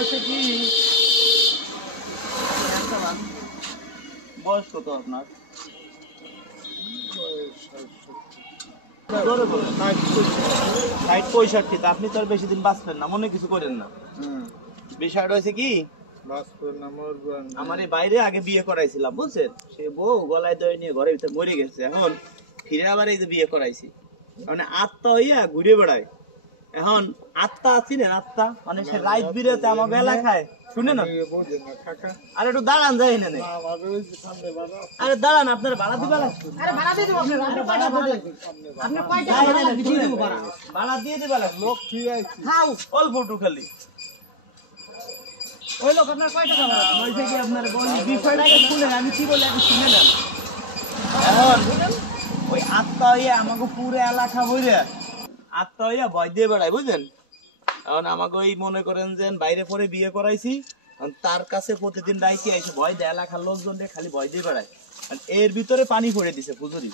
হচ্ছে কি বয়স কত আপনার? আপনি তো আর বেশি দিন বাঁচবেন না, মনে কিছু করেন না। বিষয়টা হয়েছে কি, আমার এই বাইরে আগে বিয়ে করাইছিলাম বুঝছেন, সে বউ গলায় দই নিয়ে ঘরের ভিতরে মরে গেছে। এখন ফিরে আবার এই যে বিয়ে করাইছি, মানে আত্মা হইয়া ঘুরে বেড়ায়। এখন আত্মা আছিলেন, আত্মা মানে সে রাত বিরেতে আমাকে এলাকায় শুনে না। আরে একটু দাঁড়ান, যাই না। আরে দাঁড়ান, আপনার ভাড়া দিবা লাগবে। ভাড়া দিয়ে দিবা লাগবে। লোক ঠিক আছে, অল্প একটু খালি। ওই লোক আপনার কয় টাকা ভাড়া? বলছে কি আপনার বিষয়টাকে শুনেন, আমি কি বলে আমি শুনে নেন। এখন ওই আত্মা হইয়া আমাকে পুরো এলাকা বইরে আত্মা হইয়া ভয় দিয়ে বেড়ায় বুঝলেন। এখন আমাকে ওই মনে করেন যে বাইরে পরে বিয়ে করাইছি, তার কাছে প্রতিদিন রাইতে এসে ভয় দেয়, এলাকার লোকজন খালি ভয় দিয়ে বেড়ায়। এর ভিতরে পানি পড়ে দিছে পুজুরি,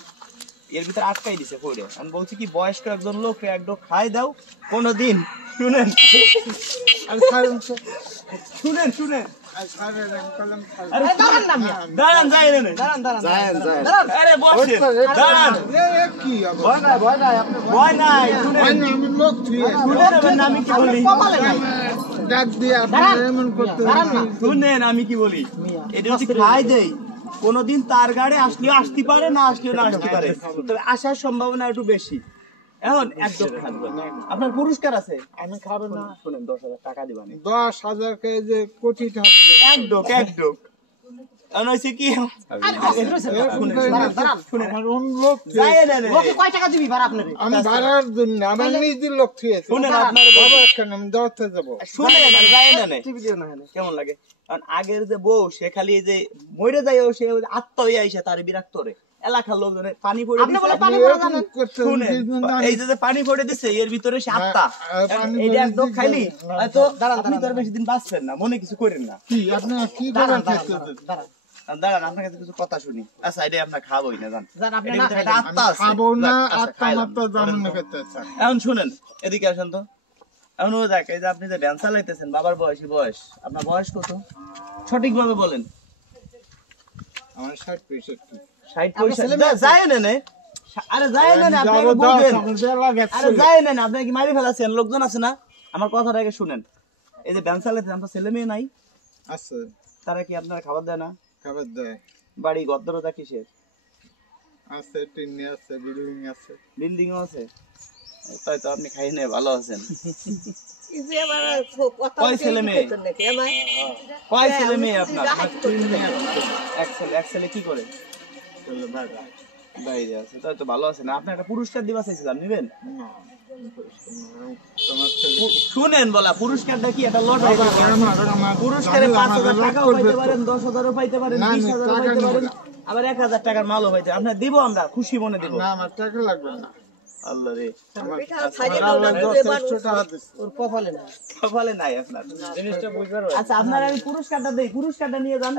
এর ভিতরে আটকাই দিছে পড়ে। আমি বলছি কি বয়স্ক একজন লোক একদম খাই দাও কোনদিন। শুনেন শুনেন শুনেন, দাঁড়ান যাই না, ভয় নাই। শুনেন আমি কি বলি, এটা হচ্ছে খাই দেই, কোনদিন তার গাড়ি আসলেও আসতে পারে, না আসলেও না আসতে পারে, তবে আসার সম্ভাবনা একটু বেশি। এখন একদম আপনার পুরস্কার আছে, আমি খাবেন না। শুনেন 10,000 টাকা দিবেন। 10,000 কে যে কোটি টাকা দিল একদম একদম। এখন হইছে কি, কয় টাকা দিবি ভাড়া আপনারে? আমি ভাড়ার জন্য আমার নিজের লোক থুয়েছে। শুনেন আপনার বাবা এখানে আমি দরতে যাব। শুনেন আর যায় না কেমন লাগে। কারণ আগের যে বউ সে খালি এই যে মরে যায়, সে আত্মা হইয়া আইসা তার বিরক্ত করে এলাকার লোকজনের পানি পড়ে এই যে পানি পড়ে দিচ্ছে, এর ভিতরে সে আত্মা এইটা একদম খাইলি তো আপনি তো আর বেশি দিন বাঁচবেন না, মনে কিছু করেন না। কি আপনি কি করেন? দাঁড়ান আপনার কাছে কিছু কথা শুনি। আচ্ছা এটা আপনার খাবোই না, জান খাবো না, আত্মা মাত্র জানেন না করতে। এখন শুনেন এদিকে আসেন তো। এখন ও দেখ, এই যে আপনি যে ভ্যান চালাইতেছেন, বাবার বয়স আপনার বয়স কত সঠিক ভাবে বলেন? আমার 60-65। 60-65 যায় না। আরে যায় না, আপনি বলবেন। আরে যায় না, আপনি কি মারি ফেলাছেন? লোকজন আছে না, আমার কথাটা আগে শুনেন। এই যে ভ্যান চালাইতেছেন, আপনার ছেলে মেয়ে নাই? আছে। তারা কি আপনার খাবার দেয় না? খাবার দেয়। বাড়ি গদ্দরতা কিসের আছে? টিন আছে, বিল্ডিং আছে। বিল্ডিং আছে, তাই তো আপনি খাই নিয়ে ভালো আছেন। কয় ছেলে মেয়ে? কয় ছেলে মেয়ে আপনার? এক ছেলে কি করে? বাইরে আছে, তাই তো ভালো আছে না। আপনি একটা পুরস্কার দিবা চাইছিলাম, নিবেন? শুনেন বলা, পুরস্কারটা কি? একটা লটারি। পুরস্কারে 5,000 টাকাও পাইতে পারেন, 10,000ও পাইতে পারেন, 20,000ও পাইতে পারেন, আবার 1,000 টাকার মালও পাইতে। আপনার দিব, আমরা খুশি মনে দিব। না আমার টাকা লাগবে না। আল্লাহ রে, কপালে নাই আপনার। আচ্ছা আপনার আমি পুরস্কারটা দেই, পুরস্কারটা নিয়ে যান।